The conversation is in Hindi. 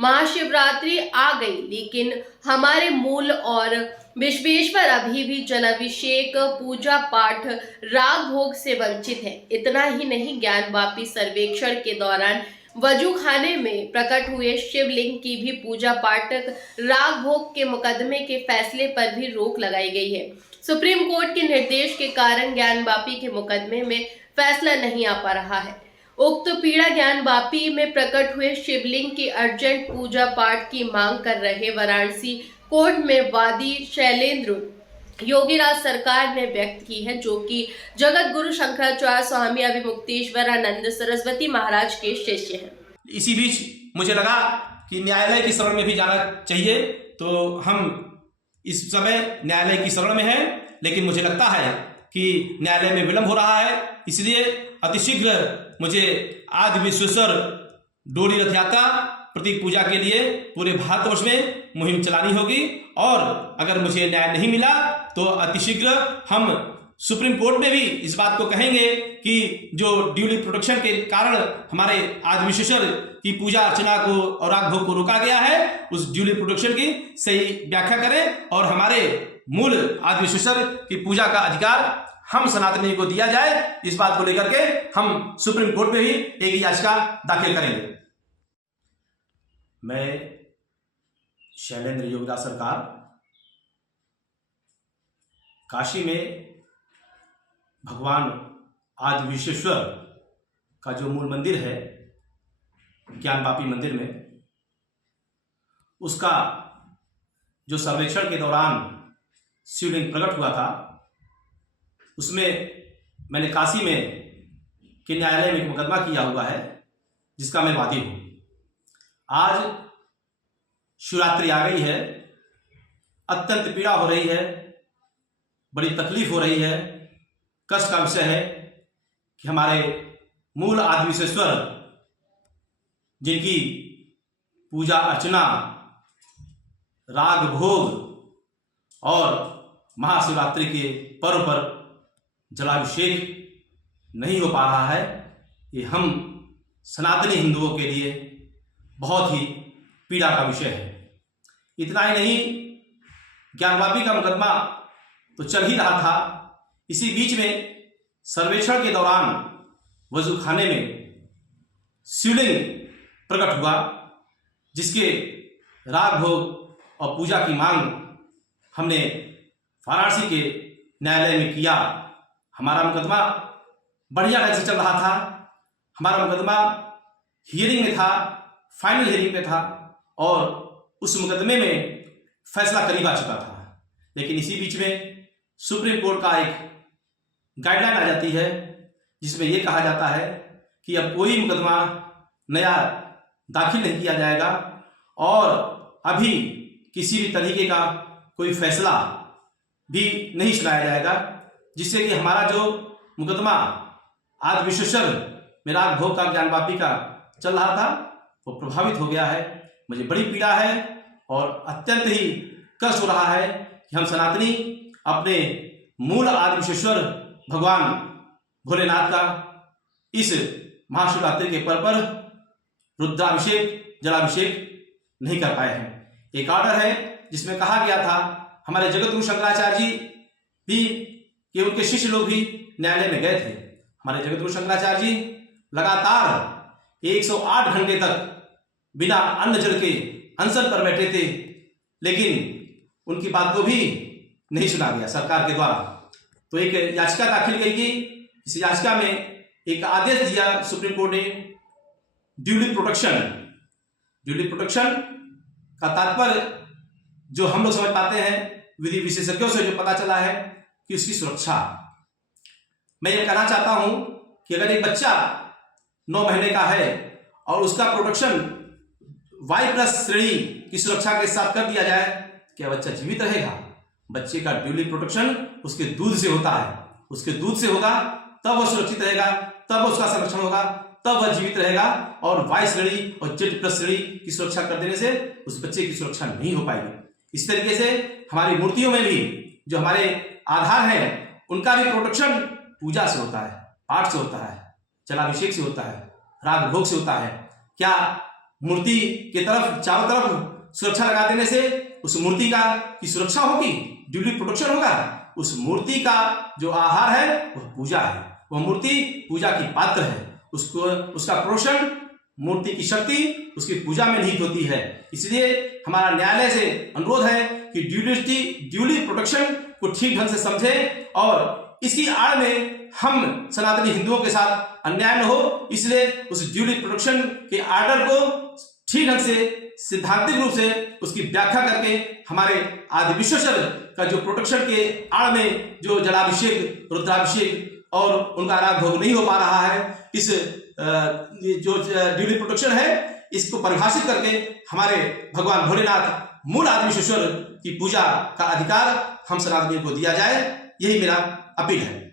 महाशिवरात्रि आ गई, लेकिन हमारे मूल और विश्वेश्वर अभी भी जलाभिषेक, पूजा पाठ, राग भोग से वंचित है। इतना ही नहीं, ज्ञानवापी सर्वेक्षण के दौरान वजू खाने में प्रकट हुए शिवलिंग की भी पूजा पाठ, राग भोग के मुकदमे के फैसले पर भी रोक लगाई गई है। सुप्रीम कोर्ट के निर्देश के कारण ज्ञानवापी के मुकदमे में फैसला नहीं आ पा रहा है। उक्त पीड़ा ज्ञानवापी में प्रकट हुए शिवलिंग की अर्जेंट पूजा पाठ की मांग कर रहे वाराणसी कोर्ट में वादी शैलेंद्र योगीराज सरकार ने व्यक्त की है, जो कि जगत गुरु शंकराचार्य स्वामी अभिमुक्तेश्वरानंद सरस्वती महाराज के शिष्य हैं। इसी बीच मुझे लगा कि न्यायालय की शरण में भी जाना चाहिए, तो हम इस समय न्यायालय की शरण में हैं, लेकिन मुझे लगता है कि न्यायालय में विलंब हो रहा है, इसलिए अतिशीघ्र मुझे आदि विश्वेश्वर डोली रथ यात्रा प्रतीक पूजा के लिए पूरे भारतवर्ष में मुहिम चलानी होगी। और अगर मुझे न्याय नहीं मिला तो अतिशीघ्र हम सुप्रीम कोर्ट में भी इस बात को कहेंगे कि जो ड्यूली प्रोटेक्शन के कारण हमारे आदि विश्वेश्वर की पूजा अर्चना को और राग भोग को रोका गया है, उस ड्यूली प्रोटेक्शन की सही व्याख्या करें और हमारे मूल आदि विश्वेश्वर की पूजा का अधिकार हम सनातनी को दिया जाए। इस बात को लेकर के हम सुप्रीम कोर्ट में भी एक याचिका दाखिल करेंगे। मैं शैलेंद्र योगीराज सरकार काशी में भगवान आदि विश्वेश्वर का जो मूल मंदिर है ज्ञानवापी मंदिर में, उसका जो सर्वेक्षण के दौरान शिवलिंग प्रकट हुआ था, उसमें मैंने काशी में के न्यायालय में एक मुकदमा किया हुआ है जिसका मैं वादी हूं। आज शिवरात्रि आ गई है, अत्यंत पीड़ा हो रही है, बड़ी तकलीफ हो रही है, कष्ट का विषय है कि हमारे मूल आदि विश्वेश्वर जिनकी पूजा अर्चना, राग भोग और महाशिवरात्रि के पर्व पर जलाभिषेक नहीं हो पा रहा है, ये हम सनातनी हिंदुओं के लिए बहुत ही पीड़ा का विषय है। इतना ही नहीं, ज्ञानवापी का मुकदमा तो चल ही रहा था, इसी बीच में सर्वेक्षण के दौरान वजू खाने में शिवलिंग प्रकट हुआ, जिसके राग भोग और पूजा की मांग हमने वाराणसी के न्यायालय में किया। हमारा मुकदमा बढ़िया ढंग से चल रहा था, हमारा मुकदमा हियरिंग में था, फाइनल हियरिंग में था और उस मुकदमे में फैसला करीब आ चुका था। लेकिन इसी बीच में सुप्रीम कोर्ट का एक गाइडलाइन आ जाती है जिसमें यह कहा जाता है कि अब कोई मुकदमा नया दाखिल नहीं किया जाएगा और अभी किसी भी तरीके का कोई फैसला भी नहीं सुनाया जाएगा, जिससे कि हमारा जो मुकदमा आदि विश्वेश्वर में राग भोग का ज्ञानवापी का चल रहा था वो प्रभावित हो गया है। मुझे बड़ी पीड़ा है और अत्यंत ही कष्ट हो रहा है कि हम सनातनी अपने मूल आदि विश्वेश्वर भगवान भोलेनाथ का इस महाशिवरात्रि के पर्व पर रुद्राभिषेक, जलाभिषेक नहीं कर पाए हैं। एक ऑर्डर है जिसमें कहा गया था, हमारे जगत गुरु शंकराचार्य जी भी कि उनके शिष्य लोग भी न्यायालय में गए थे। हमारे जगत गुरु शंकराचार्य जी लगातार 108 घंटे तक बिना अन्न जल के अनशन पर बैठे थे, लेकिन उनकी बात को भी नहीं सुना गया सरकार के द्वारा। तो एक याचिका दाखिल की गई। इस याचिका में एक आदेश दिया सुप्रीम कोर्ट ने, ड्यूली प्रोटेक्शन का तात्पर्य जो हम लोग समझ पाते हैं विधि विशेषज्ञों से जो पता चला है कि उसकी सुरक्षा। मैं ये कहना चाहता हूं कि अगर एक बच्चा 9 महीने का है और उसका प्रोटेक्शन Y+ श्रेणी की सुरक्षा के साथ कर दिया जाए, क्या बच्चा जीवित रहेगा? बच्चे का ड्यूली प्रोटेक्शन उसके दूध से होता है, उसके दूध से होगा तब वह सुरक्षित रहेगा, तब उसका संरक्षण होगा, तब वह जीवित रहेगा। और Y श्रेणी और Z+ श्रेणी की सुरक्षा कर देने से उस बच्चे की सुरक्षा नहीं हो पाएगी। इस तरीके से हमारी मूर्तियों में भी जो हमारे आधार हैं उनका भी प्रोटेक्शन पूजा से होता है, पाठ से होता है, जलाभिषेक से होता है, राग भोग से होता है। क्या मूर्ति के तरफ चारों तरफ सुरक्षा लगा देने से उस मूर्ति की सुरक्षा होगी, ड्यूली प्रोटेक्शन होगा। उस मूर्ति का जो आहार है वह पूजा है, वह मूर्ति पूजा की पात्र है। उसको उसका पोषण, मूर्ति की शक्ति उसकी पूजा में निहित होती है। इसलिए हमारा न्यायालय से अनुरोध है कि ड्यूली प्रोटेक्शन को ठीक ढंग से समझें और इसकी आड़ में हम सनातनी हिंदुओं के साथ अन्याय न हो, इसलिए उस ड्यूली प्रोटेक्शन के आर्डर को ठीक ढंग से सिद्धांतिक रूप से उसकी व्याख्या करके हमारे आदि विश्वेश्वर का जो प्रोटेक्शन के आड़ में जो जलाभिषेक, रुद्राभिषेक और उनका आराध भोग नहीं हो पा रहा है, इस जो ड्यूली प्रोटेक्शन है इसको परिभाषित करके हमारे भगवान भोलेनाथ मूल आदि विश्वेश्वर की पूजा का अधिकार हम सनातनियों को दिया जाए, यही मेरा अपील है।